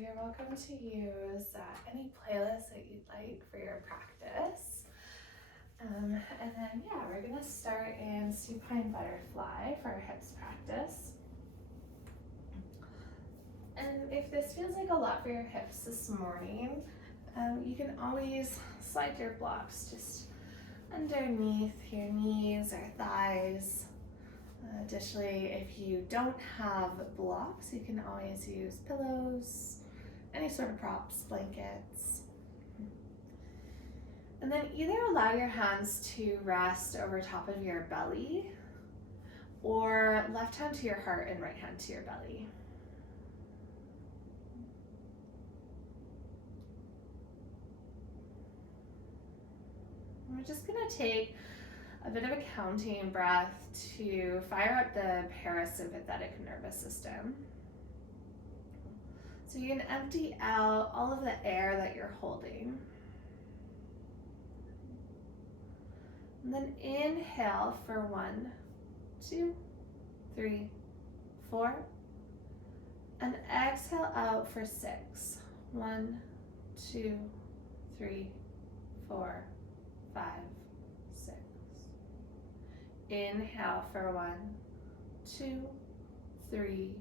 you're welcome to use any playlist that you'd like for your practice. And then, we're gonna start in Supine Butterfly for our hips practice. And if this feels like a lot for your hips this morning, you can always slide your blocks just underneath your knees or thighs. Additionally, if you don't have blocks, you can always use pillows, any sort of props, blankets. And then either allow your hands to rest over top of your belly, or left hand to your heart and right hand to your belly. We're just gonna take a bit of a counting breath to fire up the parasympathetic nervous system. So you can empty out all of the air that you're holding. And then inhale for 1, 2, 3, 4. And exhale out for 6. 1, 2, 3, 4, 5, 6. Inhale for 1, 2, 3,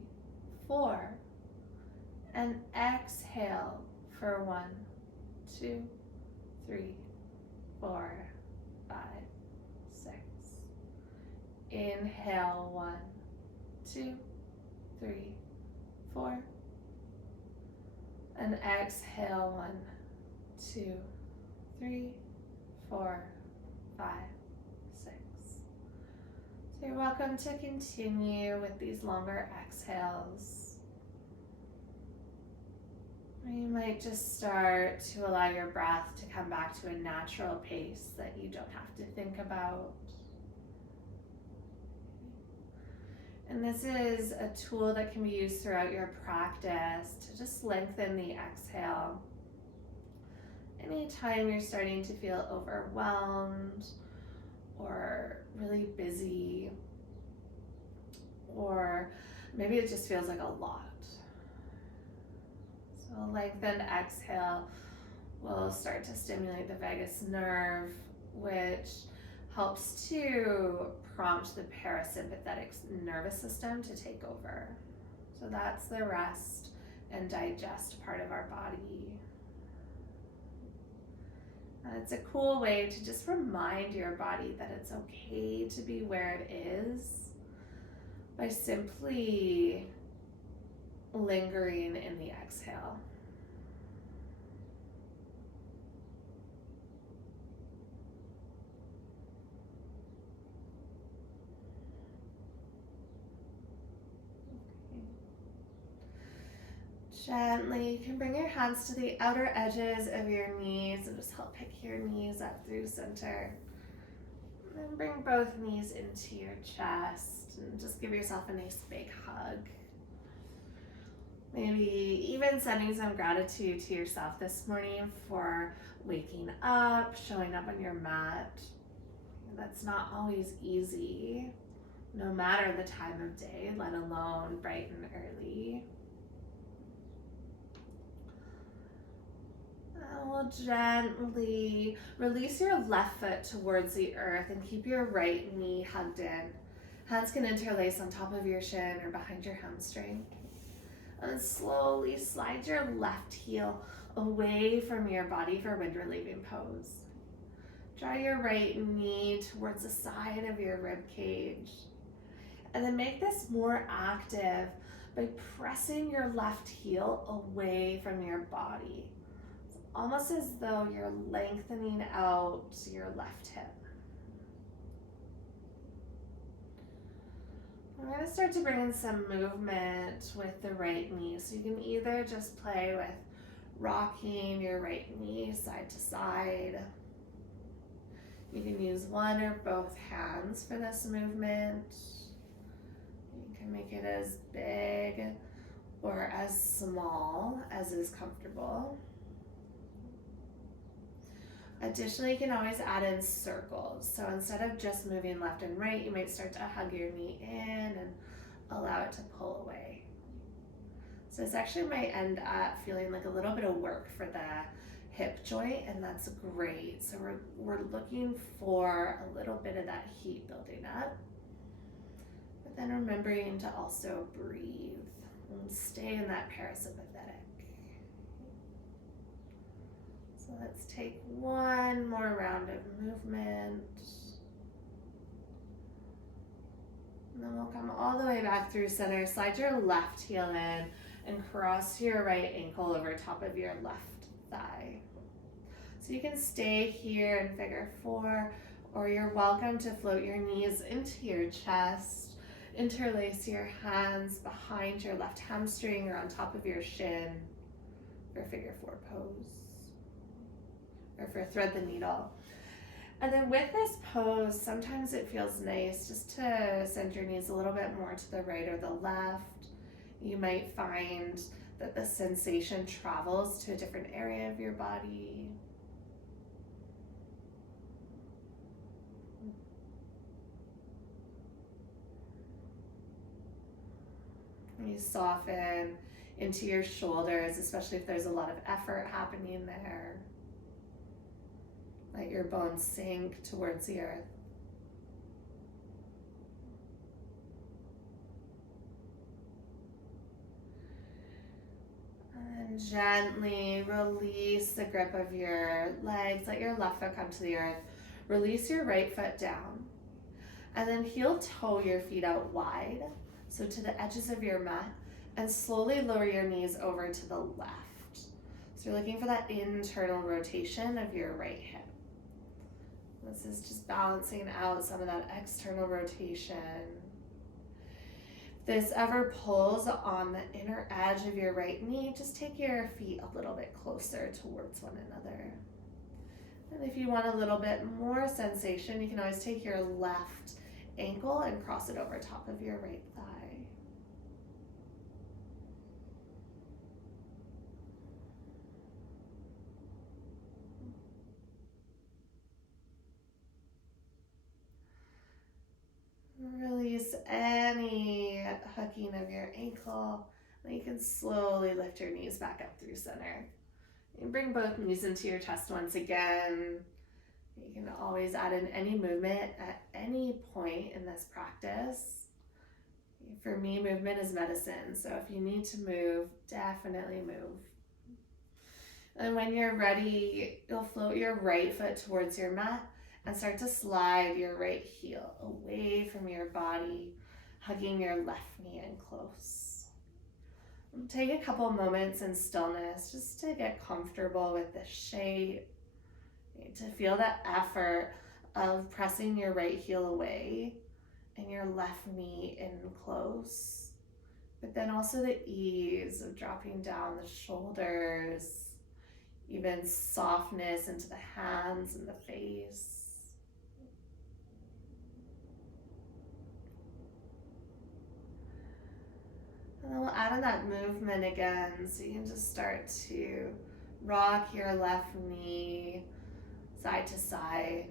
4. And exhale for 1, 2, 3, 4, 5, 6. Inhale 1, 2, 3, 4. And exhale 1, 2, 3, 4, 5, 6. So you're welcome to continue with these longer exhales. You might just start to allow your breath to come back to a natural pace that you don't have to think about. And this is a tool that can be used throughout your practice to just lengthen the exhale. Anytime you're starting to feel overwhelmed or really busy, or maybe it just feels like a lot. So lengthened exhale will start to stimulate the vagus nerve, which helps to prompt the parasympathetic nervous system to take over. So that's the rest and digest part of our body. It's a cool way to just remind your body that it's okay to be where it is by simply lingering in the exhale. Gently, you can bring your hands to the outer edges of your knees and just help pick your knees up through center. And then bring both knees into your chest and just give yourself a nice big hug. Maybe even sending some gratitude to yourself this morning for waking up, showing up on your mat. That's not always easy, no matter the time of day, let alone bright and early. We'll gently release your left foot towards the earth and keep your right knee hugged in. Hands can interlace on top of your shin or behind your hamstring. And slowly slide your left heel away from your body for wind relieving pose. Draw your right knee towards the side of your rib cage. And then make this more active by pressing your left heel away from your body. Almost as though you're lengthening out your left hip. We're going to start to bring in some movement with the right knee. So you can either just play with rocking your right knee side to side. You can use one or both hands for this movement. You can make it as big or as small as is comfortable. Additionally, you can always add in circles. So instead of just moving left and right, you might start to hug your knee in and allow it to pull away. So this actually might end up feeling like a little bit of work for the hip joint, and that's great. So we're looking for a little bit of that heat building up. But then remembering to also breathe and stay in that parasympathetic. So let's take one more round of movement. And then we'll come all the way back through center. Slide your left heel in and cross your right ankle over top of your left thigh. So you can stay here in figure 4, or you're welcome to float your knees into your chest, interlace your hands behind your left hamstring or on top of your shin for figure 4 pose, or for thread the needle. And then with this pose, sometimes it feels nice just to send your knees a little bit more to the right or the left. You might find that the sensation travels to a different area of your body. You soften into your shoulders, especially if there's a lot of effort happening there. Let your bones sink towards the earth. And gently release the grip of your legs. Let your left foot come to the earth. Release your right foot down. And then heel toe your feet out wide, so to the edges of your mat, and slowly lower your knees over to the left. So you're looking for that internal rotation of your right hip. This is just balancing out some of that external rotation. If this ever pulls on the inner edge of your right knee, just take your feet a little bit closer towards one another. And if you want a little bit more sensation, you can always take your left ankle and cross it over top of your right thigh. Release any hooking of your ankle. Then you can slowly lift your knees back up through center. You can bring both knees into your chest once again. You can always add in any movement at any point in this practice. For me, movement is medicine, so if you need to move, definitely move. And when you're ready, you'll float your right foot towards your mat and start to slide your right heel away from your body, hugging your left knee in close. Take a couple moments in stillness just to get comfortable with the shape, to feel that effort of pressing your right heel away and your left knee in close, but then also the ease of dropping down the shoulders, even softness into the hands and the face. And then we'll add in that movement again, so you can just start to rock your left knee side to side.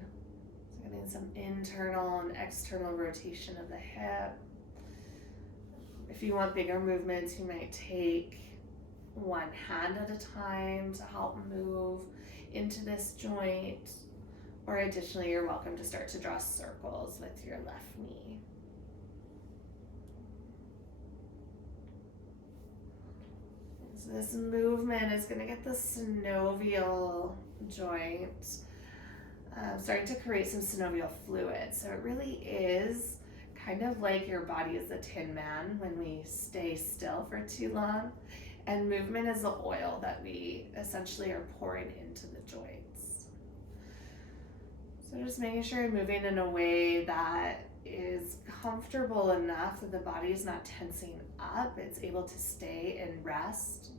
So getting some internal and external rotation of the hip. If you want bigger movements, you might take one hand at a time to help move into this joint. Or additionally, you're welcome to start to draw circles with your left knee. So this movement is going to get the synovial joint starting to create some synovial fluid. So it really is kind of like your body is a tin man when we stay still for too long. And movement is the oil that we essentially are pouring into the joints. So just making sure you're moving in a way that is comfortable enough that the body is not tensing up. It's able to stay in rest.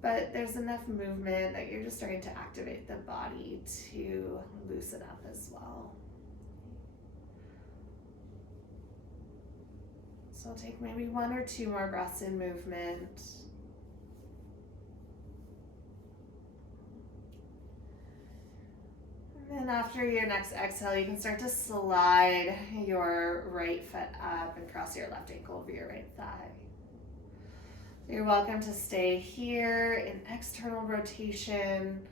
But there's enough movement that you're just starting to activate the body to loosen up as well. So I'll take maybe 1 or 2 more breaths in movement. And after your next exhale, you can start to slide your right foot up and cross your left ankle over your right thigh. You're welcome to stay here in external rotation,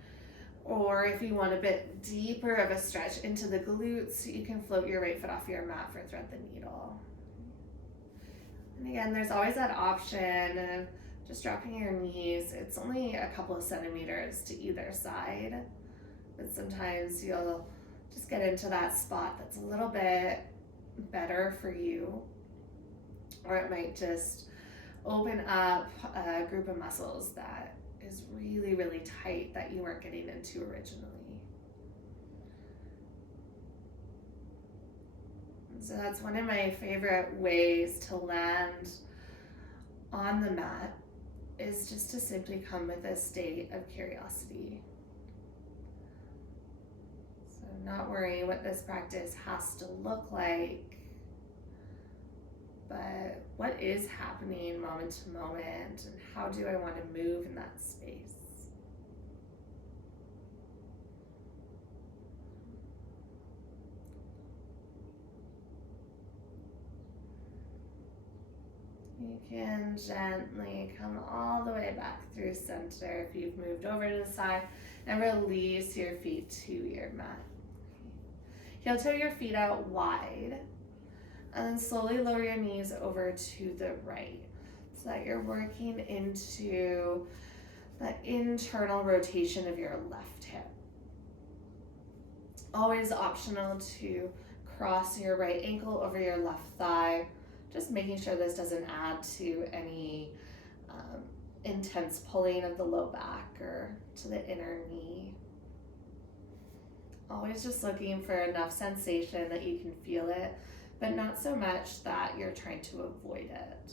or if you want a bit deeper of a stretch into the glutes, you can float your right foot off your mat for thread the needle. And again, there's always that option of just dropping your knees. It's only a couple of centimeters to either side, but sometimes you'll just get into that spot that's a little bit better for you, or it might just open up a group of muscles that is really, really tight that you weren't getting into originally. So that's one of my favorite ways to land on the mat, is just to simply come with a state of curiosity. So not worrying what this practice has to look like, but what is happening moment to moment, and how do I want to move in that space? You can gently come all the way back through center if you've moved over to the side, and release your feet to your mat. Heel toe your feet out wide, and then slowly lower your knees over to the right, so that you're working into the internal rotation of your left hip. Always optional to cross your right ankle over your left thigh, just making sure this doesn't add to any intense pulling of the low back or to the inner knee. Always just looking for enough sensation that you can feel it, but not so much that you're trying to avoid it.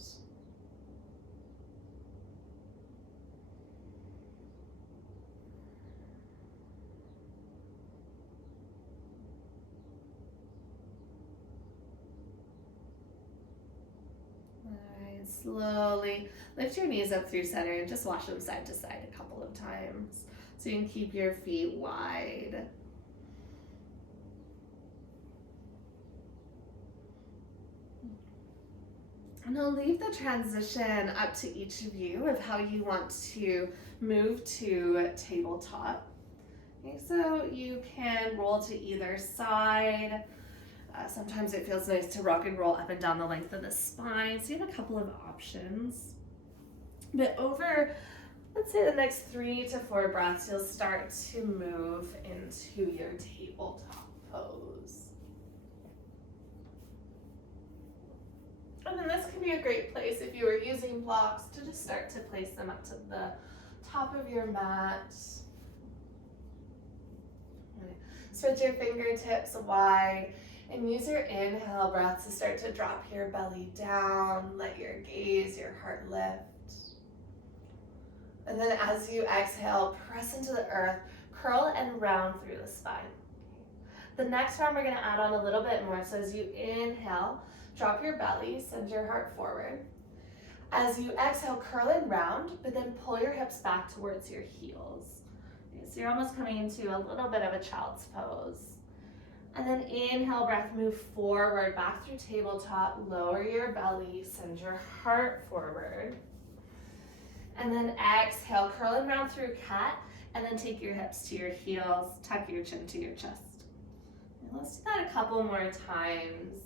Slowly lift your knees up through center and just wash them side to side a couple of times so you can keep your feet wide. And I'll leave the transition up to each of you of how you want to move to tabletop. Okay, so you can roll to either side. Sometimes it feels nice to rock and roll up and down the length of the spine, so you have a couple of options. But over, let's say, the next 3 to 4 breaths, you'll start to move into your tabletop pose. And then this can be a great place, if you were using blocks, to just start to place them up to the top of your mat. Spread your fingertips wide. And use your inhale breath to start to drop your belly down, let your gaze, your heart lift. And then as you exhale, press into the earth, curl and round through the spine. The next round we're gonna add on a little bit more. So as you inhale, drop your belly, send your heart forward. As you exhale, curl and round, but then pull your hips back towards your heels. Okay, so you're almost coming into a little bit of a child's pose. And then inhale, breath, move forward, back through tabletop, lower your belly, send your heart forward. And then exhale, curl and round through cat, and then take your hips to your heels, tuck your chin to your chest. And let's do that a couple more times.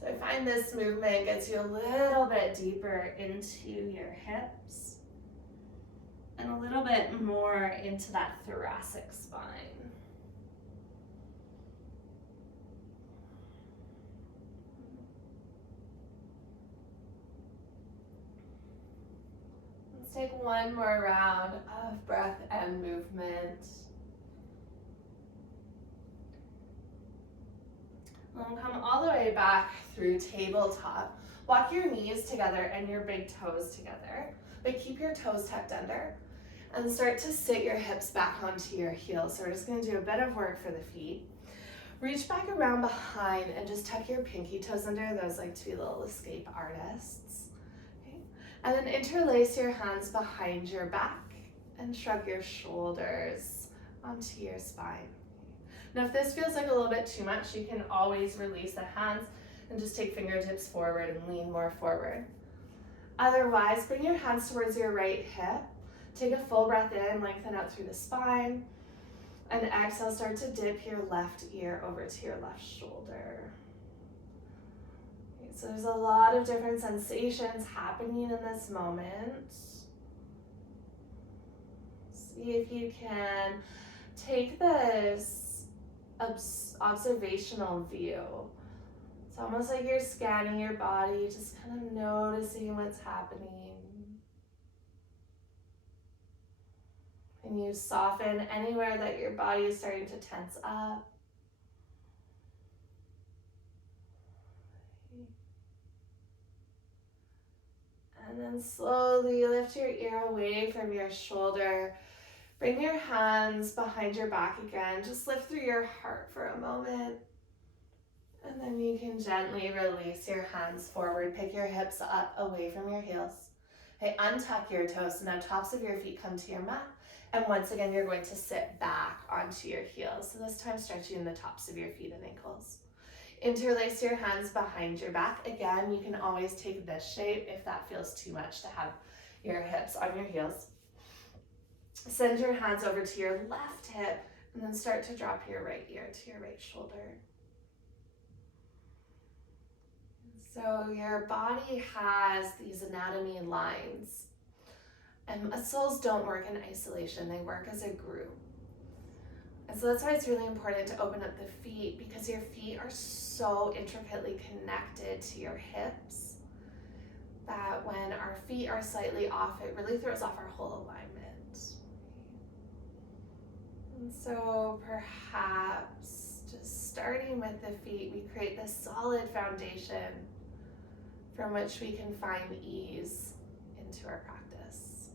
So I find this movement gets you a little bit deeper into your hips and a little bit more into that thoracic spine. Take one more round of breath and movement. And come all the way back through tabletop. Walk your knees together and your big toes together, but keep your toes tucked under. And start to sit your hips back onto your heels. So we're just gonna do a bit of work for the feet. Reach back around behind and just tuck your pinky toes under. Those like to be little escape artists. And then interlace your hands behind your back and shrug your shoulders onto your spine. Now, if this feels like a little bit too much, you can always release the hands and just take fingertips forward and lean more forward. Otherwise, bring your hands towards your right hip. Take a full breath in, lengthen out through the spine. And exhale, start to dip your left ear over to your left shoulder. Okay, so there's a lot of different sensations happening in this moment. See if you can take this observational view. It's almost like you're scanning your body, just kind of noticing what's happening. And you soften anywhere that your body is starting to tense up. And then slowly lift your ear away from your shoulder. Bring your hands behind your back again. Just lift through your heart for a moment. And then you can gently release your hands forward. Pick your hips up away from your heels. Okay, untuck your toes. So now tops of your feet come to your mat. And once again, you're going to sit back onto your heels. So this time stretching the tops of your feet and ankles. Interlace your hands behind your back. Again, you can always take this shape if that feels too much to have your hips on your heels. Send your hands over to your left hip and then start to drop your right ear to your right shoulder. So your body has these anatomy lines, and muscles don't work in isolation, they work as a group. And so that's why it's really important to open up the feet, because your feet are so intricately connected to your hips that when our feet are slightly off, it really throws off our whole alignment. And so perhaps just starting with the feet, we create this solid foundation from which we can find ease into our practice.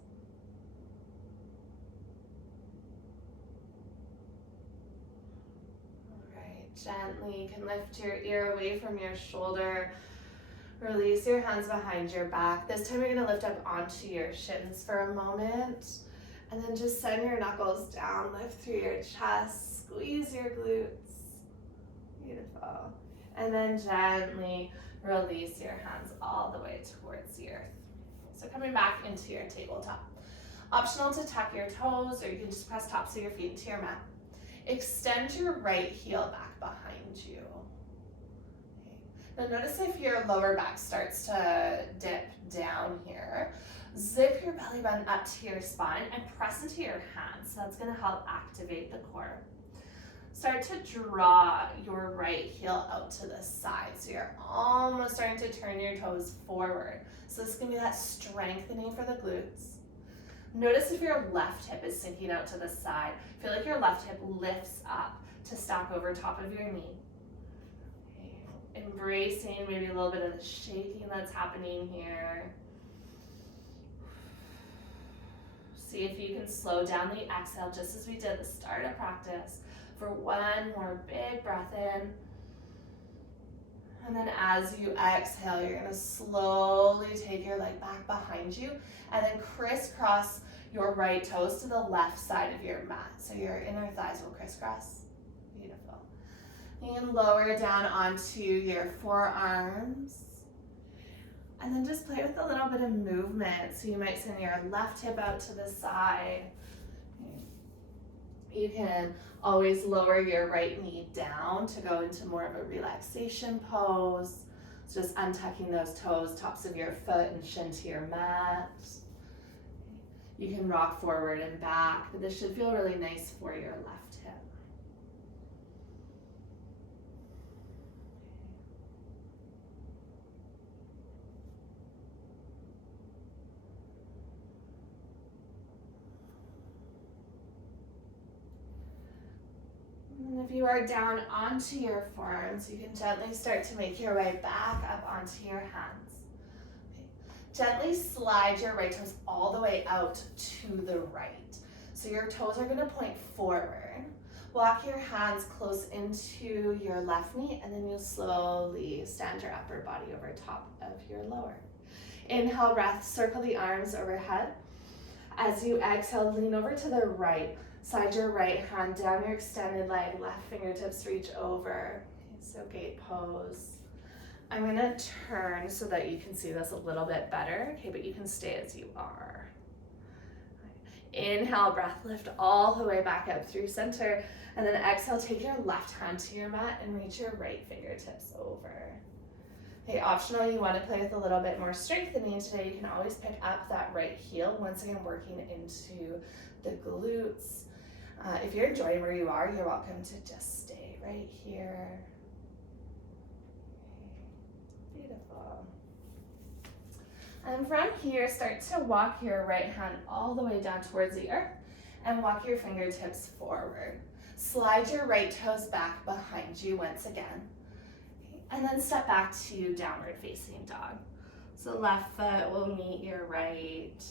All right, gently you can lift your ear away from your shoulder. Release your hands behind your back. This time you're going to lift up onto your shins for a moment. And then just send your knuckles down, lift through your chest, squeeze your glutes. Beautiful. And then gently release your hands all the way towards the earth. So coming back into your tabletop. Optional to tuck your toes, or you can just press tops of your feet into your mat. Extend your right heel back behind you. Okay. Now notice if your lower back starts to dip down here, zip your belly button up to your spine and press into your hands. So that's going to help activate the core. Start to draw your right heel out to the side. So you're almost starting to turn your toes forward. So this is going to be that strengthening for the glutes. Notice if your left hip is sinking out to the side. Feel like your left hip lifts up to stack over top of your knee. Okay. Embracing maybe a little bit of the shaking that's happening here. See if you can slow down the exhale just as we did at the start of practice. For one more big breath in. And then as you exhale, you're going to slowly take your leg back behind you and then crisscross your right toes to the left side of your mat. So your inner thighs will crisscross. Beautiful. You can lower down onto your forearms. And then just play with a little bit of movement. So you might send your left hip out to the side. You can always lower your right knee down to go into more of a relaxation pose. So just untucking those toes, tops of your foot and shin to your mat. You can rock forward and back, but this should feel really nice for your left hip. And if you are down onto your forearms, you can gently start to make your way back up onto your hands. Okay. Gently slide your right toes all the way out to the right. So your toes are going to point forward. Walk your hands close into your left knee, and then you'll slowly stand your upper body over top of your lower. Inhale, breath, circle the arms overhead. As you exhale, lean over to the right. Slide your right hand down your extended leg, left fingertips reach over. Okay, so gate pose. I'm gonna turn so that you can see this a little bit better, okay, but you can stay as you are. Inhale, breath lift all the way back up through center, and then exhale, take your left hand to your mat and reach your right fingertips over. Okay, optional, you want to play with a little bit more strengthening today, you can always pick up that right heel, once again working into the glutes. If you're enjoying where you are, you're welcome to just stay right here. Okay, beautiful. And from here, start to walk your right hand all the way down towards the earth and walk your fingertips forward. Slide your right toes back behind you once again. And then step back to downward facing dog. So left foot will meet your right.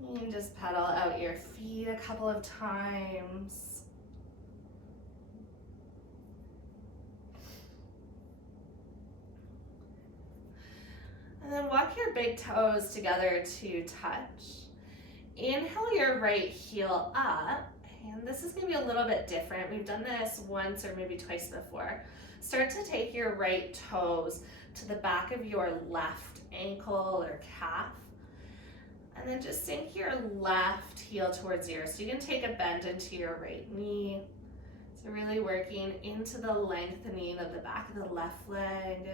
You can just pedal out your feet a couple of times. And then walk your big toes together to touch. Inhale your right heel up, and this is gonna be a little bit different. We've done this once or maybe twice before. Start to take your right toes to the back of your left ankle or calf, and then just sink your left heel towards yours. So you can take a bend into your right knee. So really working into the lengthening of the back of the left leg.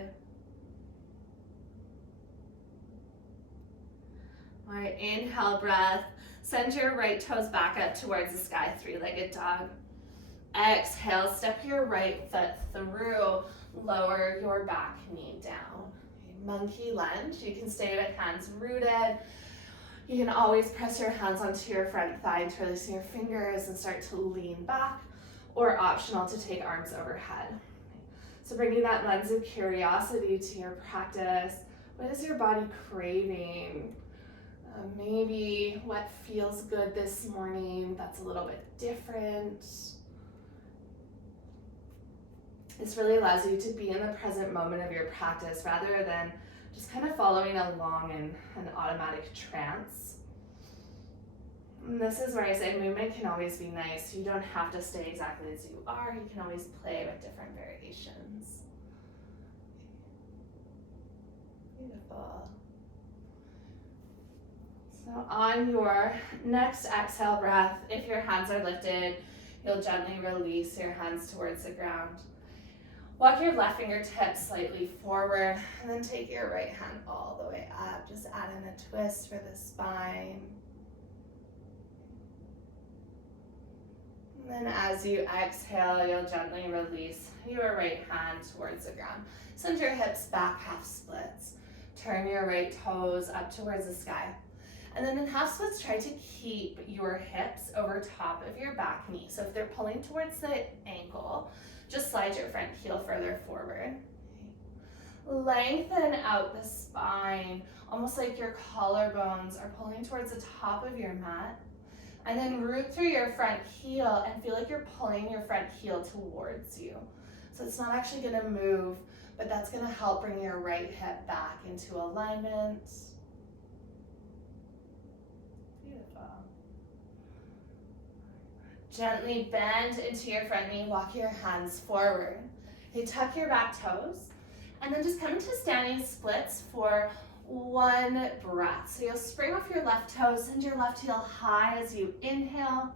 All right, inhale, breath. Send your right toes back up towards the sky, three-legged dog. Exhale, step your right foot through, lower your back knee down. Okay, monkey lunge, you can stay with hands rooted. You can always press your hands onto your front thigh, interlacing your fingers and start to lean back, or optional to take arms overhead. So bringing that lens of curiosity to your practice. What is your body craving? Maybe what feels good this morning that's a little bit different. This really allows you to be in the present moment of your practice rather than just kind of following along in an automatic trance. And this is where I say movement can always be nice. You don't have to stay exactly as you are. You can always play with different variations. Beautiful. So on your next exhale breath, if your hands are lifted, you'll gently release your hands towards the ground. Walk your left fingertips slightly forward, and then take your right hand all the way up. Just add in a twist for the spine. And then as you exhale, you'll gently release your right hand towards the ground. Send your hips back, half splits. Turn your right toes up towards the sky. And then in half splits, try to keep your hips over top of your back knee. So if they're pulling towards the ankle, just slide your front heel further forward. Lengthen out the spine, almost like your collarbones are pulling towards the top of your mat. And then root through your front heel and feel like you're pulling your front heel towards you. So it's not actually gonna move, but that's gonna help bring your right hip back into alignment. Gently bend into your front knee, walk your hands forward. Okay, tuck your back toes, and then just come into standing splits for one breath. So you'll spring off your left toes, send your left heel high as you inhale,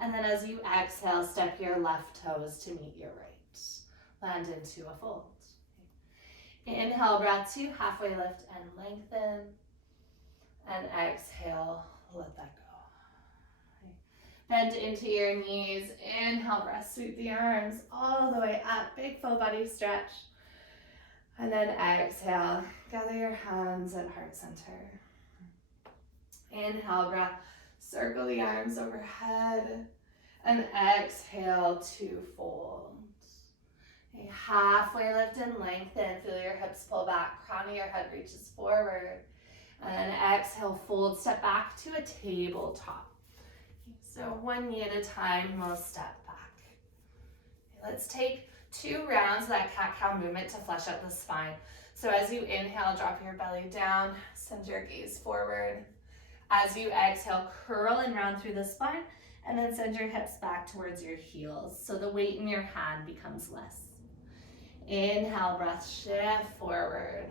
and then as you exhale, step your left toes to meet your right. Land into a fold. Inhale, breath 2, halfway lift and lengthen, and exhale, let that go. Bend into your knees, inhale, breath, sweep the arms all the way up, big full body stretch. And then exhale, gather your hands at heart center. Inhale, breath, circle the arms overhead, and exhale to fold. Okay, halfway lift and lengthen, feel your hips pull back, crown of your head reaches forward. And then exhale, fold, step back to a tabletop. So one knee at a time, we'll step back. Okay, let's take 2 rounds of that cat-cow movement to flesh out the spine. So as you inhale, drop your belly down, send your gaze forward. As you exhale, curl and round through the spine, and then send your hips back towards your heels. So the weight in your hand becomes less. Inhale, breath, shift forward.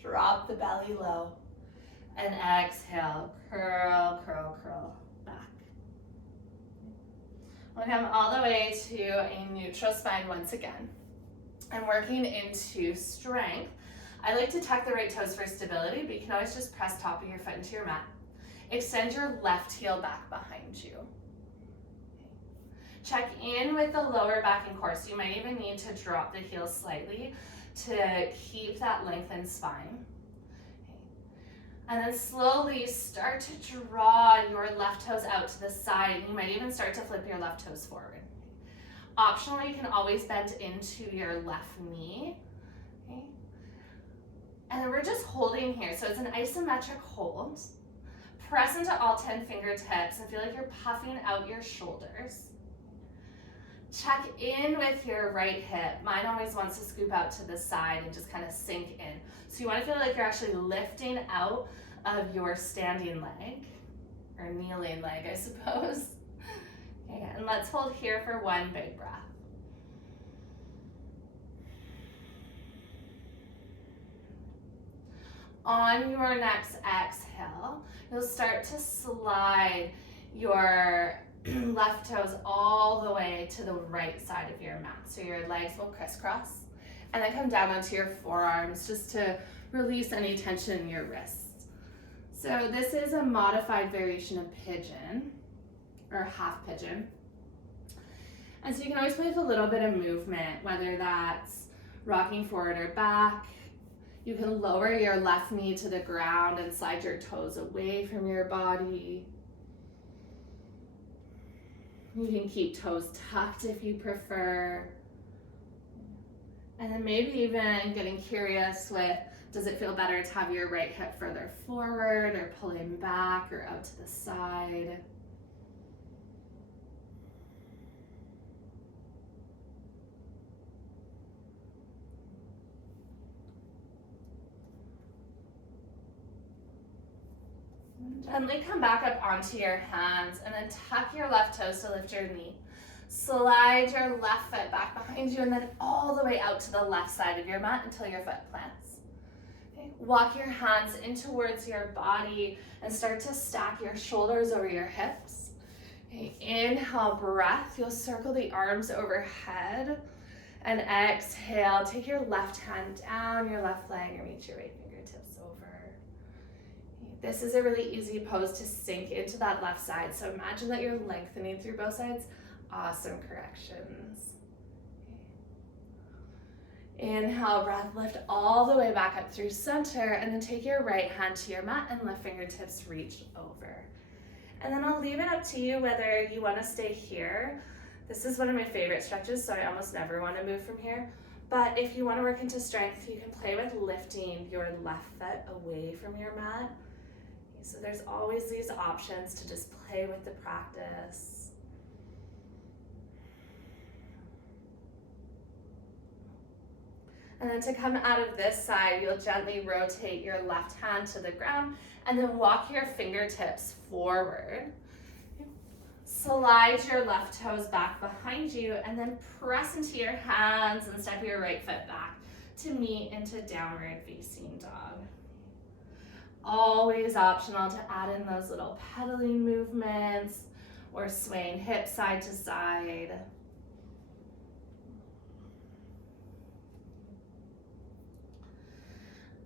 Drop the belly low. And exhale, curl, curl, curl back. We'll come all the way to a neutral spine once again. I'm working into strength. I like to tuck the right toes for stability, but you can always just press top of your foot into your mat. Extend your left heel back behind you. Check in with the lower back and core, so you might even need to drop the heels slightly to keep that lengthened spine. And then slowly start to draw your left toes out to the side. You might even start to flip your left toes forward. Optionally, you can always bend into your left knee. Okay. And then we're just holding here. So it's an isometric hold. Press into all 10 fingertips and feel like you're puffing out your shoulders. Check in with your right hip. Mine always wants to scoop out to the side and just kind of sink in. So you want to feel like you're actually lifting out of your standing leg, or kneeling leg, I suppose. Okay, and let's hold here for one big breath. On your next exhale, you'll start to slide your left toes all the way to the right side of your mat. So your legs will crisscross and then come down onto your forearms just to release any tension in your wrists. So this is a modified variation of pigeon, or half pigeon. And so you can always play with a little bit of movement, whether that's rocking forward or back. You can lower your left knee to the ground and slide your toes away from your body. You can keep toes tucked if you prefer. And then maybe even getting curious with, does it feel better to have your right hip further forward or pulling back or out to the side? Gently come back up onto your hands and then tuck your left toes to lift your knee. Slide your left foot back behind you and then all the way out to the left side of your mat until your foot plants. Okay. Walk your hands in towards your body and start to stack your shoulders over your hips. Okay. Inhale, breath. You'll circle the arms overhead. And exhale, take your left hand down your left leg and reach your right fingertips over. This is a really easy pose to sink into that left side. So imagine that you're lengthening through both sides. Awesome corrections. Inhale, breath, lift all the way back up through center, and then take your right hand to your mat and left fingertips reach over. And then I'll leave it up to you whether you want to stay here. This is one of my favorite stretches, so I almost never want to move from here. But if you want to work into strength, you can play with lifting your left foot away from your mat. So there's always these options to just play with the practice. And then to come out of this side, you'll gently rotate your left hand to the ground and then walk your fingertips forward. Slide your left toes back behind you and then press into your hands and step your right foot back to meet into downward facing dog. Always optional to add in those little pedaling movements or swaying hips side to side.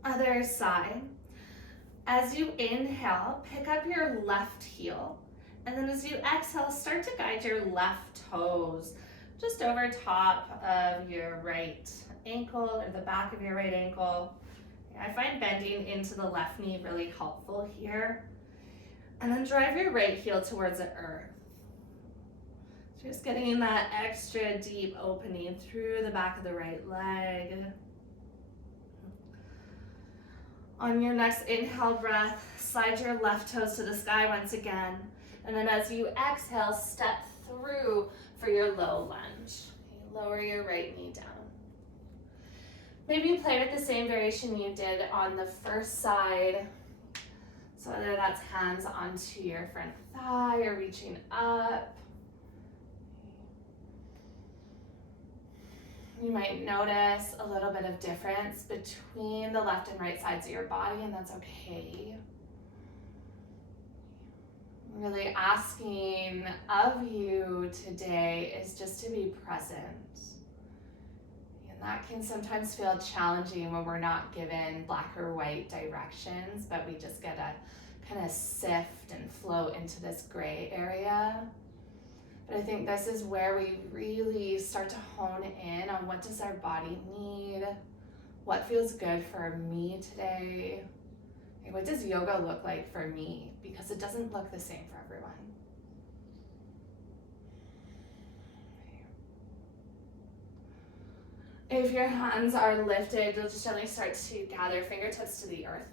Other side. As you inhale, pick up your left heel. And then as you exhale, start to guide your left toes just over top of your right ankle or the back of your right ankle. I find bending into the left knee really helpful here. And then drive your right heel towards the earth. Just getting that extra deep opening through the back of the right leg. On your next inhale breath, slide your left toes to the sky once again. And then as you exhale, step through for your low lunge. Lower your right knee down. Maybe you play with the same variation you did on the first side. So whether that's hands onto your front thigh or reaching up. You might notice a little bit of difference between the left and right sides of your body, and that's okay. Really asking of you today is just to be present. And that can sometimes feel challenging when we're not given black or white directions, but we just get to kind of sift and flow into this gray area. But I think this is where we really start to hone in on what does our body need, what feels good for me today, and what does yoga look like for me, because it doesn't look the same for everyone. If your hands are lifted, you'll just gently start to gather fingertips to the earth.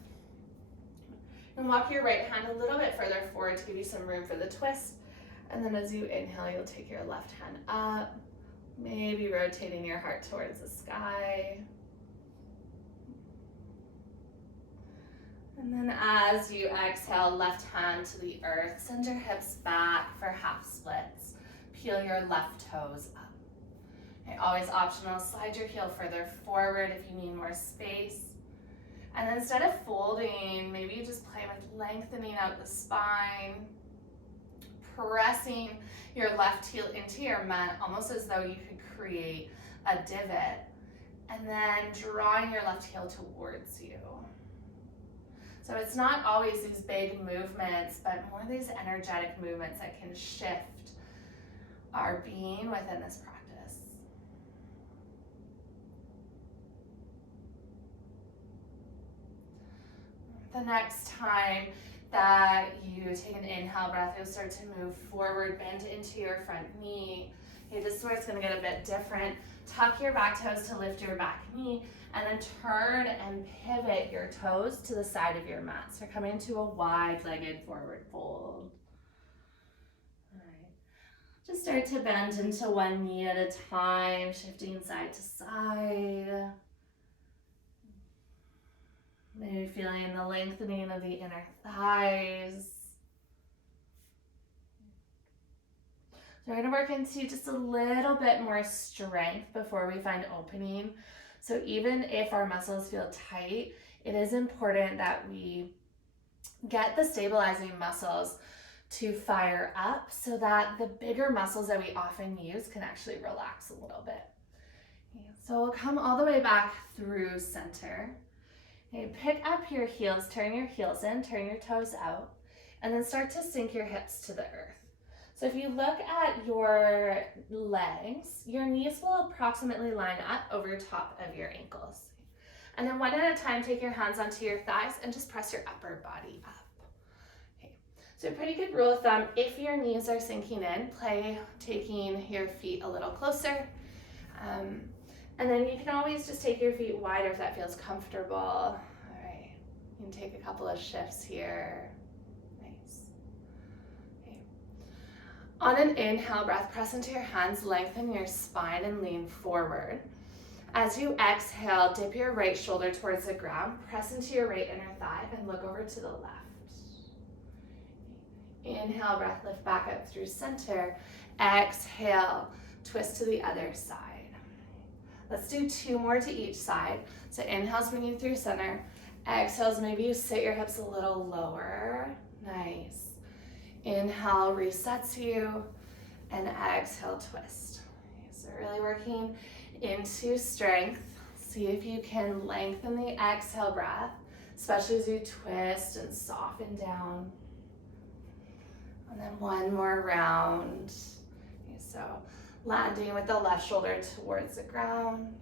And walk your right hand a little bit further forward to give you some room for the twist. And then as you inhale, you'll take your left hand up, maybe rotating your heart towards the sky. And then as you exhale, left hand to the earth, send your hips back for half splits. Peel your left toes up. Okay, always optional, slide your heel further forward if you need more space. And then instead of folding, maybe you just play with lengthening out the spine, pressing your left heel into your mat, almost as though you could create a divot, and then drawing your left heel towards you. So it's not always these big movements, but more these energetic movements that can shift our being within this practice. The next time that you take an inhale breath, you'll start to move forward, bend into your front knee. Okay, this is where it's gonna get a bit different. Tuck your back toes to lift your back knee, and then turn and pivot your toes to the side of your mat. So you're coming into a wide-legged forward fold. All right. Just start to bend into one knee at a time, shifting side to side. Maybe feeling the lengthening of the inner thighs. So we're gonna work into just a little bit more strength before we find opening. So even if our muscles feel tight, it is important that we get the stabilizing muscles to fire up so that the bigger muscles that we often use can actually relax a little bit. Okay, so we'll come all the way back through center. Okay, pick up your heels, turn your heels in, turn your toes out, and then start to sink your hips to the earth. So if you look at your legs, your knees will approximately line up over top of your ankles. And then one at a time, take your hands onto your thighs and just press your upper body up. Okay. So a pretty good rule of thumb, if your knees are sinking in, play taking your feet a little closer. And then you can always just take your feet wider if that feels comfortable. All right, you can take a couple of shifts here. Nice. Okay. On an inhale breath, press into your hands, lengthen your spine and lean forward. As you exhale, dip your right shoulder towards the ground, press into your right inner thigh and look over to the left. Inhale breath, lift back up through center. Exhale, twist to the other side. Let's do 2 more to each side. So inhales bring you through center. Exhales, maybe you sit your hips a little lower. Nice. Inhale resets you, and exhale twist. Okay, so really working into strength. See if you can lengthen the exhale breath, especially as you twist and soften down. And then one more round. Okay, so landing with the left shoulder towards the ground.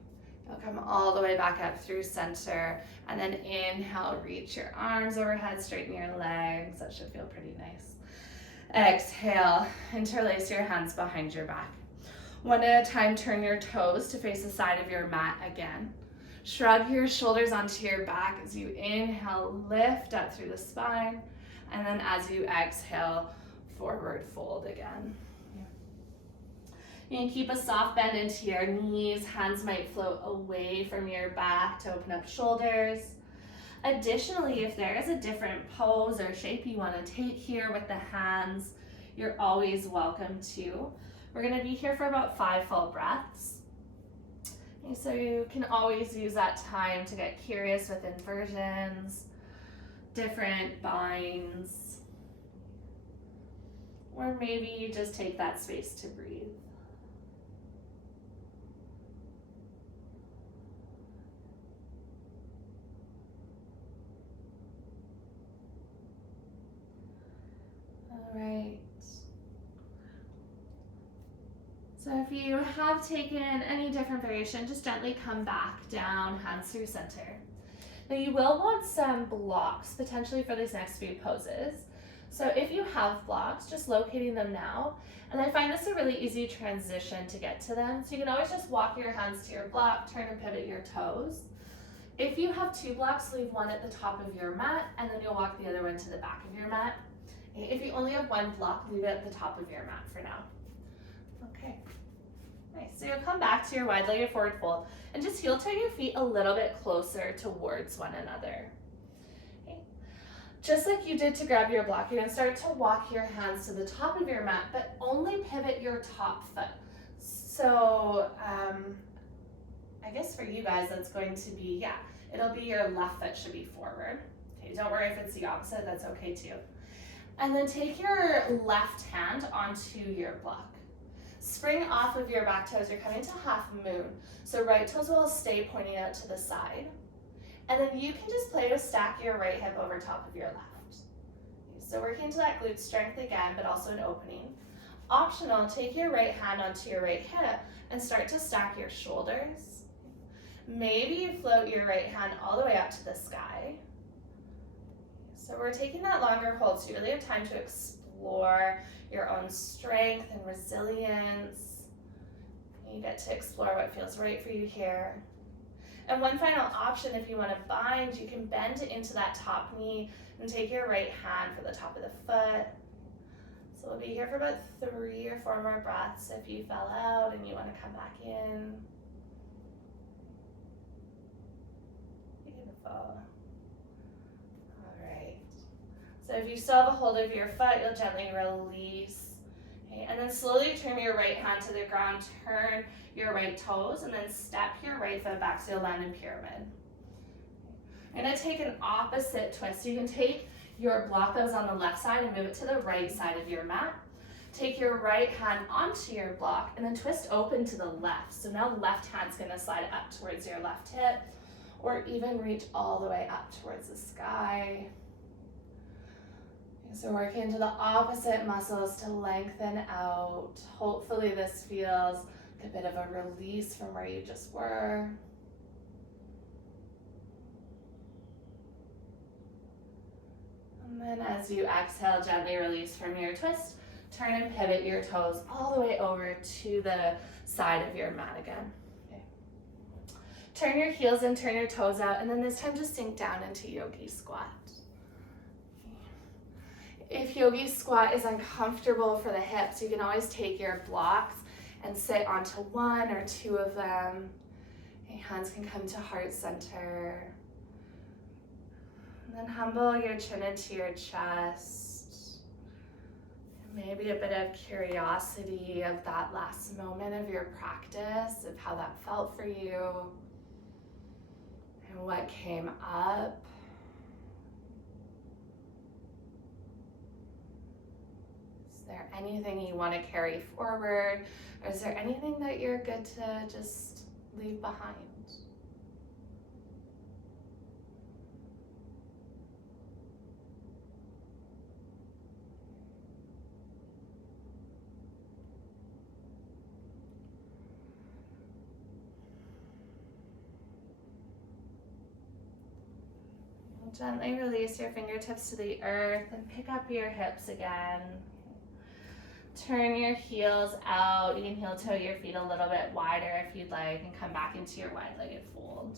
You'll come all the way back up through center, and then inhale, reach your arms overhead, straighten your legs. That should feel pretty nice. Exhale, interlace your hands behind your back. One at a time, turn your toes to face the side of your mat again. Shrug your shoulders onto your back as you inhale, lift up through the spine, and then as you exhale, forward fold again. You can keep a soft bend into your knees. Hands might float away from your back to open up shoulders. Additionally, if there is a different pose or shape you want to take here with the hands, you're always welcome to. We're going to be here for about 5 full breaths. So you can always use that time to get curious with inversions, different binds, or maybe you just take that space to breathe. All right. So if you have taken any different variation, just gently come back down, hands through center. Now you will want some blocks potentially for these next few poses. So if you have blocks, just locating them now. And I find this a really easy transition to get to them. So you can always just walk your hands to your block, turn and pivot your toes. If you have two blocks, leave one at the top of your mat, and then you'll walk the other one to the back of your mat. If you only have one block, leave it at the top of your mat for now. Okay. Nice. So you'll come back to your wide-legged forward fold and just heel toe your feet a little bit closer towards one another. Okay. Just like you did to grab your block, you're going to start to walk your hands to the top of your mat, but only pivot your top foot. So I guess for you guys, that's going to be, it'll be your left foot should be forward. Okay, don't worry if it's the opposite, that's okay too. And then take your left hand onto your block. Spring off of your back toes, you're coming to half moon. So right toes will stay pointing out to the side. And then you can just play with stack your right hip over top of your left. So working to that glute strength again, but also an opening. Optional, take your right hand onto your right hip and start to stack your shoulders. Maybe you float your right hand all the way up to the sky. So we're taking that longer hold, so you really have time to explore your own strength and resilience. You get to explore what feels right for you here. And one final option, if you want to bind, you can bend into that top knee and take your right hand for the top of the foot. So we'll be here for about 3 or 4 more breaths if you fell out and you want to come back in. Beautiful. So if you still have a hold of your foot, you'll gently release. Okay, and then slowly turn your right hand to the ground, turn your right toes, and then step your right foot back so you'll land in pyramid. You're gonna take an opposite twist. You can take your block that was on the left side and move it to the right side of your mat. Take your right hand onto your block and then twist open to the left. So now left hand's gonna slide up towards your left hip, or even reach all the way up towards the sky. So working into the opposite muscles to lengthen out. Hopefully this feels like a bit of a release from where you just were. And then as you exhale, gently release from your twist. Turn and pivot your toes all the way over to the side of your mat again. Okay. Turn your heels in, turn your toes out, and then this time just sink down into Yogi Squat. If Yogi Squat is uncomfortable for the hips, you can always take your blocks and sit onto 1 or 2 of them. Your hands can come to heart center. And then humble your chin into your chest. Maybe a bit of curiosity of that last moment of your practice, of how that felt for you, and what came up. Is there anything you want to carry forward, or is there anything that you're good to just leave behind? Gently release your fingertips to the earth and pick up your hips again. Turn your heels out. You can heel toe your feet a little bit wider if you'd like and come back into your wide-legged fold.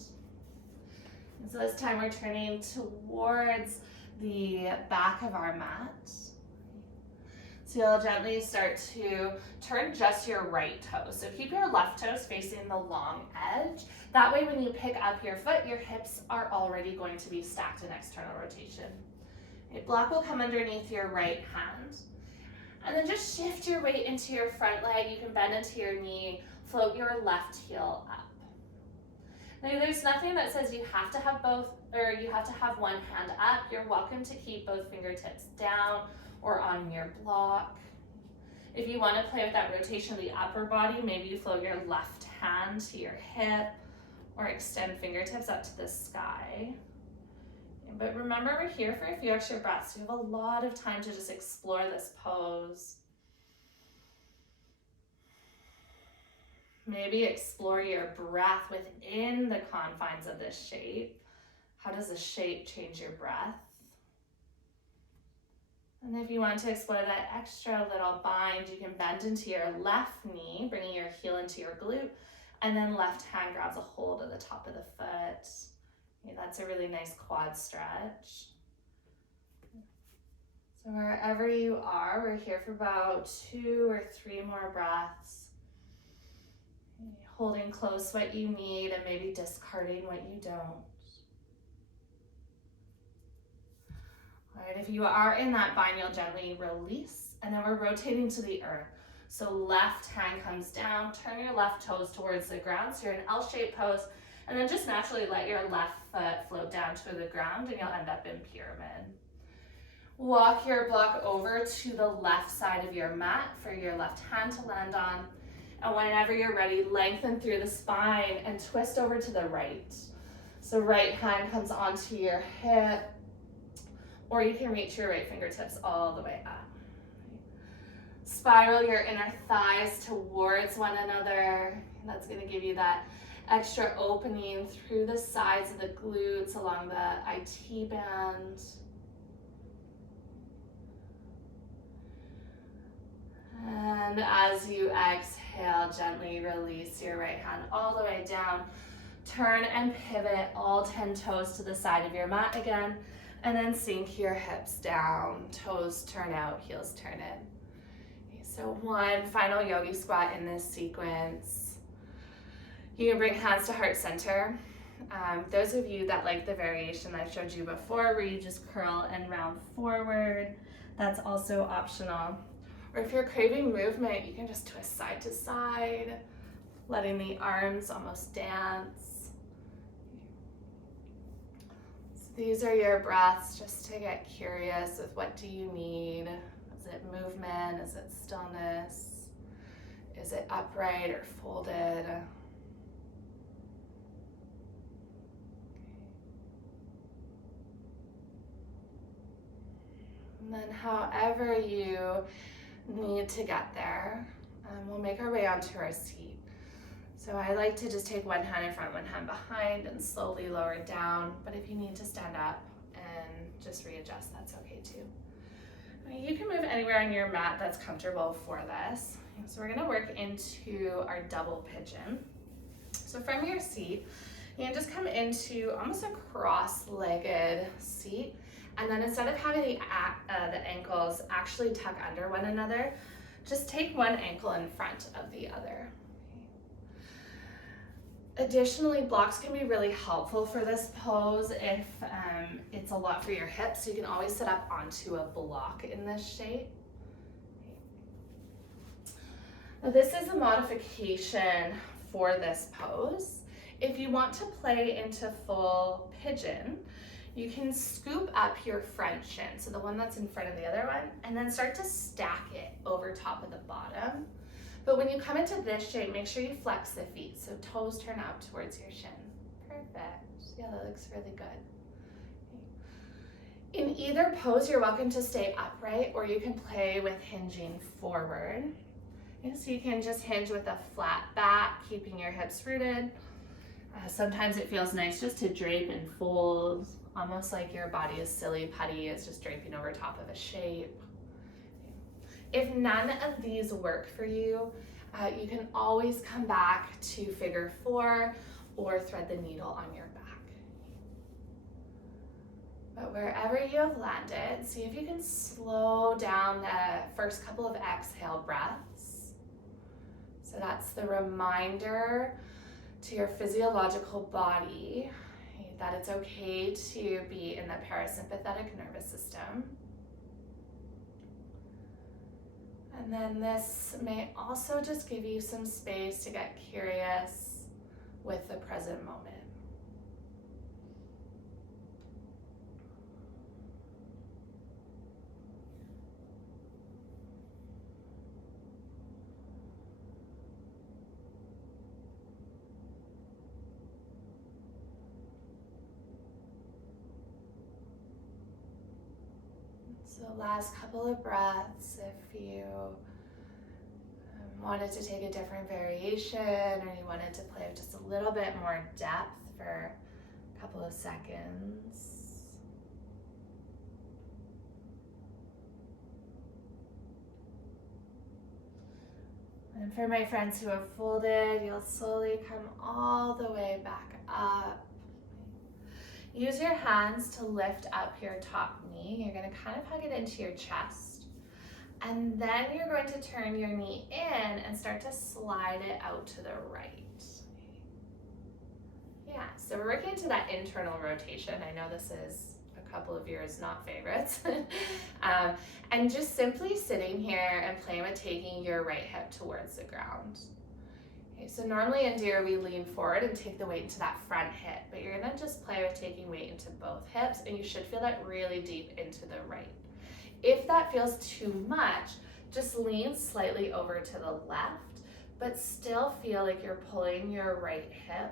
And so this time we're turning towards the back of our mat. So you'll gently start to turn just your right toe. So keep your left toes facing the long edge. That way when you pick up your foot, your hips are already going to be stacked in external rotation. A block will come underneath your right hand. And then just shift your weight into your front leg. You can bend into your knee, float your left heel up. There's nothing that says you have to have both, or you have to have one hand up. You're welcome to keep both fingertips down or on your block. If you want to play with that rotation of the upper body, maybe you float your left hand to your hip or extend fingertips up to the sky. But remember, we're here for a few extra breaths. So you have a lot of time to just explore this pose. Maybe explore your breath within the confines of this shape. How does the shape change your breath? And if you want to explore that extra little bind, you can bend into your left knee, bringing your heel into your glute, and then left hand grabs a hold of the top of the foot. Okay, that's a really nice quad stretch. So wherever you are, we're here for about 2 or 3 more breaths. Holding close what you need and maybe discarding what you don't. All right, if you are in that bind, you'll gently release, and then we're rotating to the earth. So left hand comes down, turn your left toes towards the ground, so you're in L-shaped pose, and then just naturally let your left foot float down to the ground, and you'll end up in pyramid. Walk your block over to the left side of your mat for your left hand to land on. And whenever you're ready, lengthen through the spine and twist over to the right. So right hand comes onto your hip, or you can reach your right fingertips all the way up. Spiral your inner thighs towards one another. That's going to give you that extra opening through the sides of the glutes along the IT band. And as you exhale, gently release your right hand all the way down. Turn and pivot all 10 toes to the side of your mat again, and then sink your hips down. Toes turn out, heels turn in. Okay, so one final yogi squat in this sequence. You can bring hands to heart center. Those of you that like the variation I showed you before, where you just curl and round forward, that's also optional. Or if you're craving movement, you can just twist side to side, letting the arms almost dance. So these are your breaths, just to get curious with what do you need. Is it movement? Is it stillness? Is it upright or folded? And then however you need to get there, we'll make our way onto our seat. So I like to just take one hand in front, one hand behind, and slowly lower it down. But if you need to stand up and just readjust, that's okay too. You can move anywhere on your mat that's comfortable for this. So we're gonna work into our double pigeon. So from your seat, you can just come into almost a cross-legged seat. And then instead of having the ankles actually tuck under one another, just take one ankle in front of the other. Additionally, blocks can be really helpful for this pose if it's a lot for your hips. So you can always sit up onto a block in this shape. Now this is a modification for this pose. If you want to play into full pigeon, you can scoop up your front shin, so the one that's in front of the other one, and then start to stack it over top of the bottom. But when you come into this shape, make sure you flex the feet, so toes turn out towards your shin. Perfect. Yeah, that looks really good. In either pose, you're welcome to stay upright, or you can play with hinging forward. And so you can just hinge with a flat back, keeping your hips rooted. Sometimes it feels nice just to drape and fold, almost like your body is silly putty, is just draping over top of a shape. If none of these work for you, you can always come back to figure 4 or thread the needle on your back. But wherever you have landed, see if you can slow down the first couple of exhale breaths. So that's the reminder to your physiological body that it's okay to be in the parasympathetic nervous system. And then this may also just give you some space to get curious with the present moment. So last couple of breaths, if you wanted to take a different variation or you wanted to play with just a little bit more depth for a couple of seconds. And for my friends who have folded, you'll slowly come all the way back up. Use your hands to lift up your top knee. You're going to kind of hug it into your chest. And then you're going to turn your knee in and start to slide it out to the right. Yeah, so we're working into that internal rotation. I know this is a couple of yours not favorites. And just simply sitting here and playing with taking your right hip towards the ground. Okay, so normally in deer we lean forward and take the weight into that front hip, but you're gonna just play with taking weight into both hips, and you should feel that really deep into the right. If that feels too much, just lean slightly over to the left, but still feel like you're pulling your right hip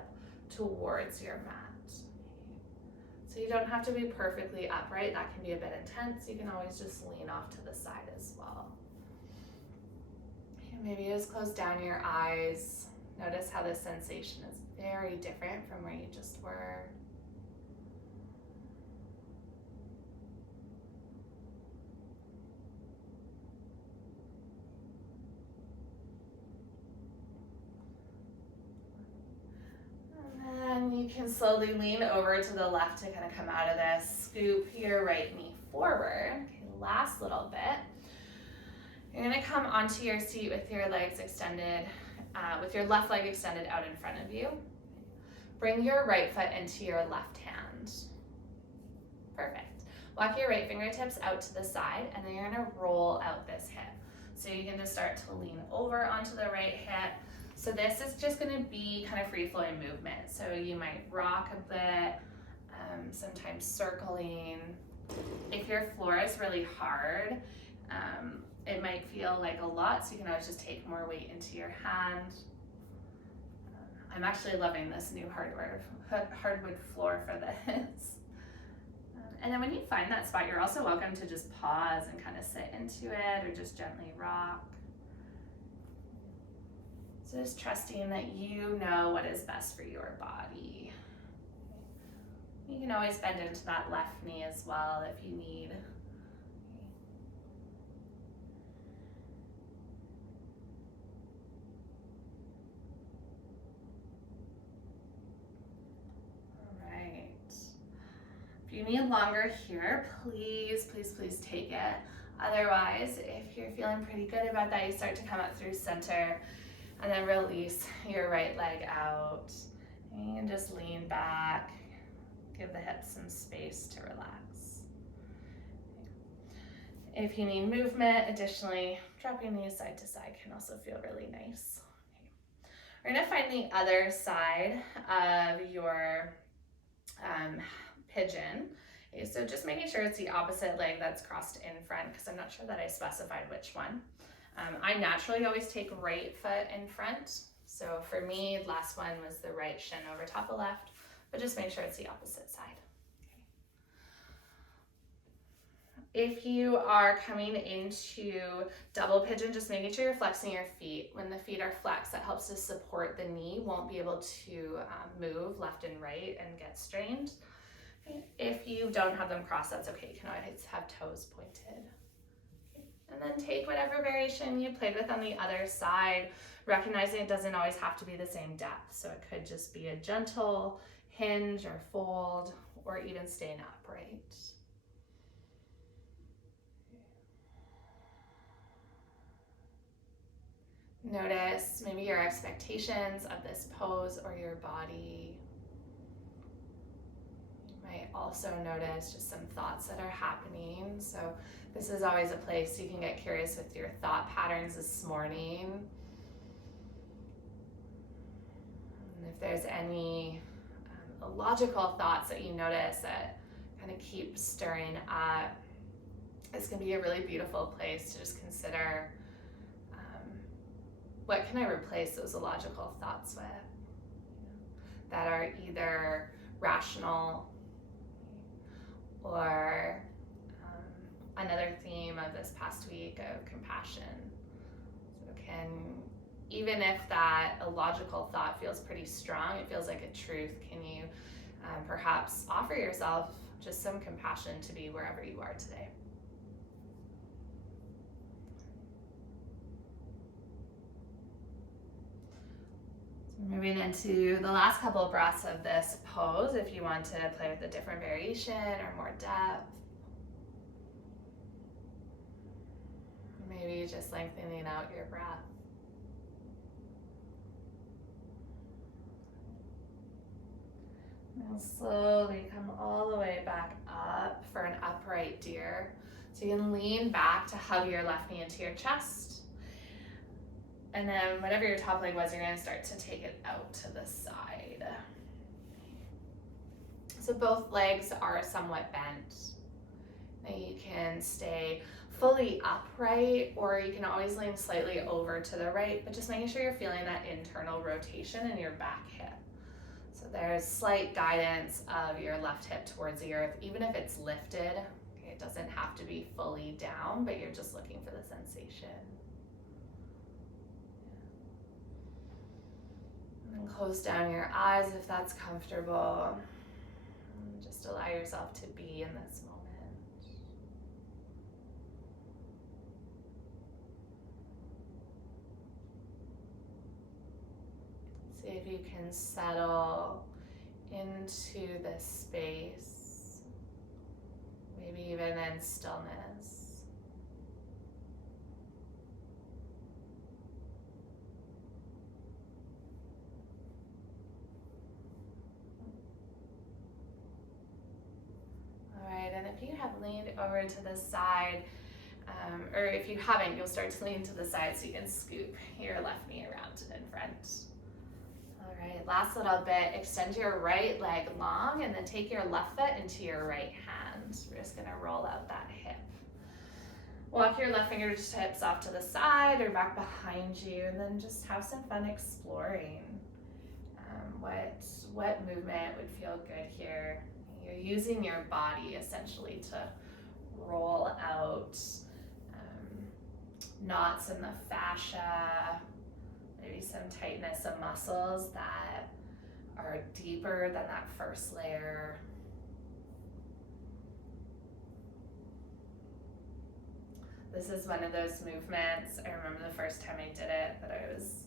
towards your mat. So you don't have to be perfectly upright. That can be a bit intense. You can always just lean off to the side as well. And maybe just close down your eyes. Notice how this sensation is very different from where you just were. And then you can slowly lean over to the left to kind of come out of this. Scoop your right knee forward. Okay, last little bit. You're gonna come onto your seat with your legs extended, with your left leg extended out in front of you. Bring your right foot into your left hand. Perfect. Walk your right fingertips out to the side, and then you're gonna roll out this hip. So you're gonna start to lean over onto the right hip. So this is just gonna be kind of free-flowing movement. So you might rock a bit, sometimes circling. If your floor is really hard, it might feel like a lot, so you can always just take more weight into your hand. I'm actually loving this new hardwood floor for this. And then when you find that spot, you're also welcome to just pause and kind of sit into it or just gently rock. So just trusting that you know what is best for your body. You can always bend into that left knee as well if you need. All right. If you need longer here, please, please, please take it. Otherwise, if you're feeling pretty good about that, you start to come up through center and then release your right leg out. And just lean back. Give the hips some space to relax. If you need movement, additionally, dropping knees side to side can also feel really nice. We're gonna find the other side of your pigeon. Okay, so just making sure it's the opposite leg that's crossed in front, because I'm not sure that I specified which one. I naturally always take right foot in front. So for me, last one was the right shin over top of left, but just make sure it's the opposite side. Okay. If you are coming into double pigeon, just making sure you're flexing your feet. When the feet are flexed, that helps to support the knee, won't be able to move left and right and get strained. Okay. If you don't have them crossed, that's okay. You can always have toes pointed. And then take whatever variation you played with on the other side, recognizing it doesn't always have to be the same depth. So it could just be a gentle hinge or fold, or even staying upright. Notice maybe your expectations of this pose or your body. You might also notice just some thoughts that are happening. So this is always a place you can get curious with your thought patterns this morning. And if there's any illogical thoughts that you notice that kind of keep stirring up, it's going to be a really beautiful place to just consider what can I replace those illogical thoughts with that are either rational or another theme of this past week of compassion. So even if that illogical thought feels pretty strong, it feels like a truth, can you perhaps offer yourself just some compassion to be wherever you are today? Moving into the last couple of breaths of this pose, if you want to play with a different variation or more depth. Maybe just lengthening out your breath. Now slowly come all the way back up for an upright deer. So you can lean back to hug your left knee into your chest. And then whatever your top leg was, you're going to start to take it out to the side. So both legs are somewhat bent. Now you can stay fully upright, or you can always lean slightly over to the right, but just making sure you're feeling that internal rotation in your back hip. So there's slight guidance of your left hip towards the earth, even if it's lifted. Okay, it doesn't have to be fully down, but you're just looking for the sensation. And then close down your eyes if that's comfortable. And just allow yourself to be in this moment. See if you can settle into this space, maybe even in stillness. And if you have leaned over to the side, or if you haven't, you'll start to lean to the side so you can scoop your left knee around and in front. All right, last little bit, extend your right leg long and then take your left foot into your right hand. We're just gonna roll out that hip. Walk your left fingertips off to the side or back behind you, and then just have some fun exploring what movement would feel good here. You're using your body essentially to roll out knots in the fascia, maybe some tightness of muscles that are deeper than that first layer. This is one of those movements, I remember the first time I did it, that I was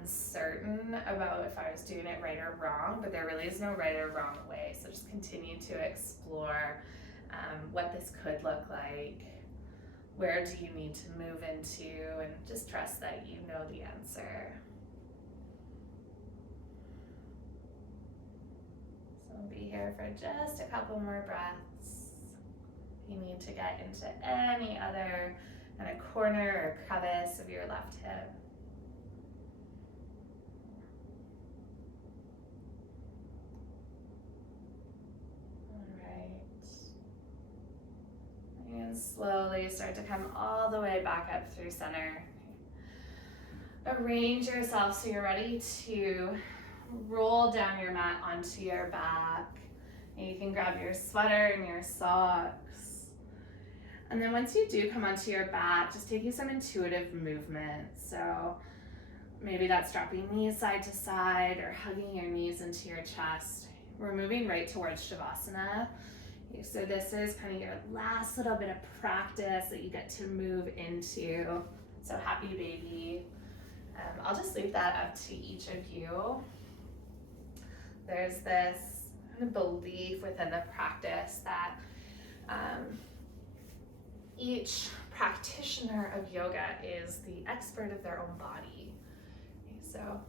uncertain about if I was doing it right or wrong, but there really is no right or wrong way. So just continue to explore what this could look like. Where do you need to move into, and just trust that you know the answer. So be here for just a couple more breaths. You need to get into any other kind of corner or crevice of your left hip. And slowly start to come all the way back up through center. Arrange yourself so you're ready to roll down your mat onto your back. And you can grab your sweater and your socks. And then once you do come onto your back, just taking some intuitive movement. So maybe that's dropping knees side to side or hugging your knees into your chest. We're moving right towards Shavasana. So this is kind of your last little bit of practice that you get to move into. So happy baby. I'll just leave that up to each of you. There's this kind of belief within the practice that each practitioner of yoga is the expert of their own body. So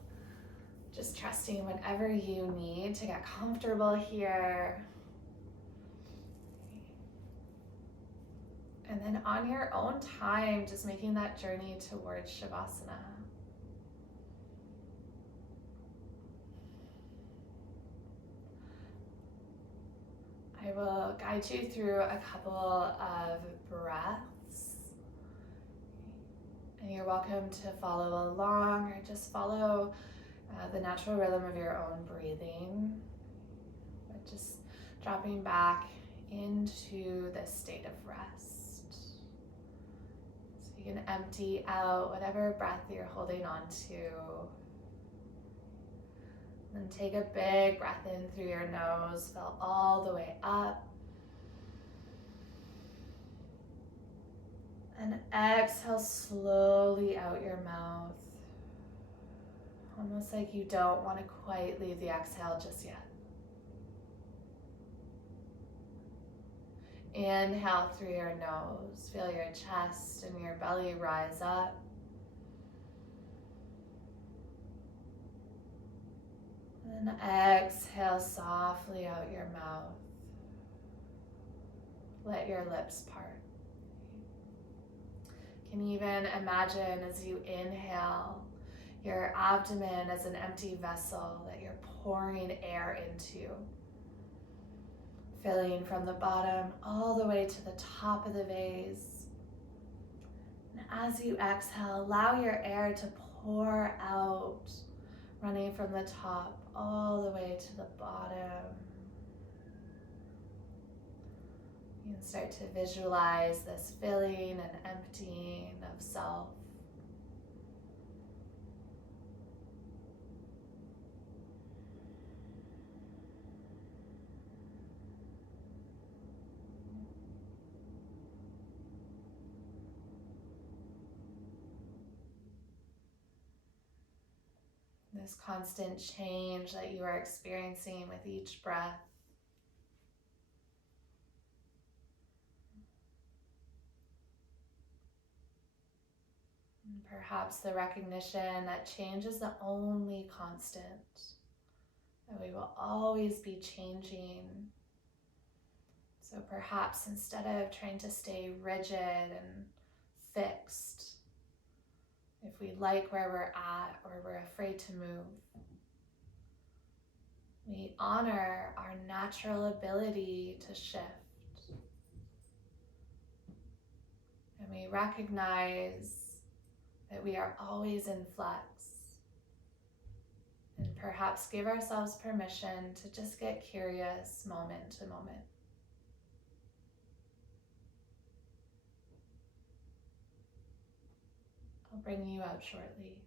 just trusting whatever you need to get comfortable here. And then on your own time, just making that journey towards Shavasana. I will guide you through a couple of breaths. And you're welcome to follow along or just follow the natural rhythm of your own breathing. But just dropping back into this state of rest. You can empty out whatever breath you're holding on to. Then take a big breath in through your nose, fill all the way up. And exhale slowly out your mouth. Almost like you don't want to quite leave the exhale just yet. Inhale through your nose. Feel your chest and your belly rise up. And exhale softly out your mouth. Let your lips part. You can even imagine as you inhale, your abdomen as an empty vessel that you're pouring air into. Filling from the bottom all the way to the top of the vase. And as you exhale, allow your air to pour out, running from the top all the way to the bottom. You can start to visualize this filling and emptying of self. This constant change that you are experiencing with each breath. And perhaps the recognition that change is the only constant, that we will always be changing. So perhaps instead of trying to stay rigid and fixed, if we like where we're at or we're afraid to move, we honor our natural ability to shift. And we recognize that we are always in flux. And perhaps give ourselves permission to just get curious moment to moment. I'll bring you out shortly.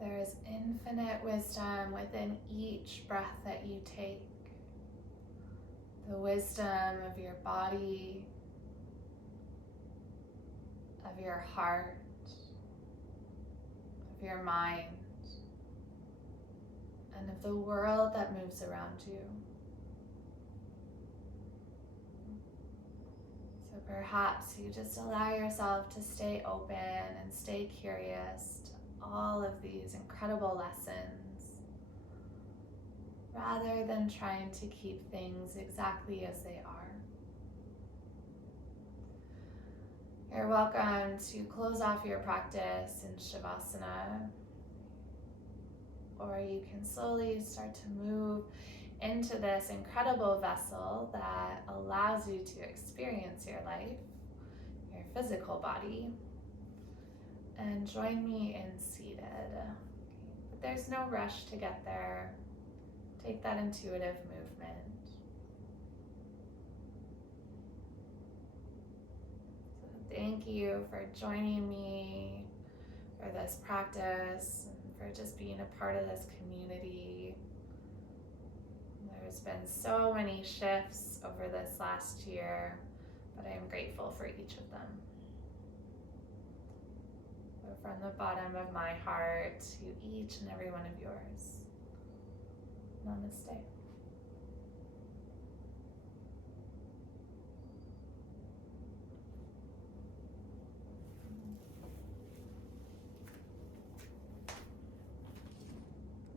There is infinite wisdom within each breath that you take. The wisdom of your body, of your heart, of your mind, and of the world that moves around you. So perhaps you just allow yourself to stay open and stay curious to all of these incredible lessons, rather than trying to keep things exactly as they are. You're welcome to close off your practice in Shavasana, or you can slowly start to move into this incredible vessel that allows you to experience your life, your physical body, and join me in seated. But there's no rush to get there. Take that intuitive movement. thank you for joining me for this practice and for just being a part of this community. There's been so many shifts over this last year, but I am grateful for each of them. So from the bottom of my heart to each and every one of yours, namaste.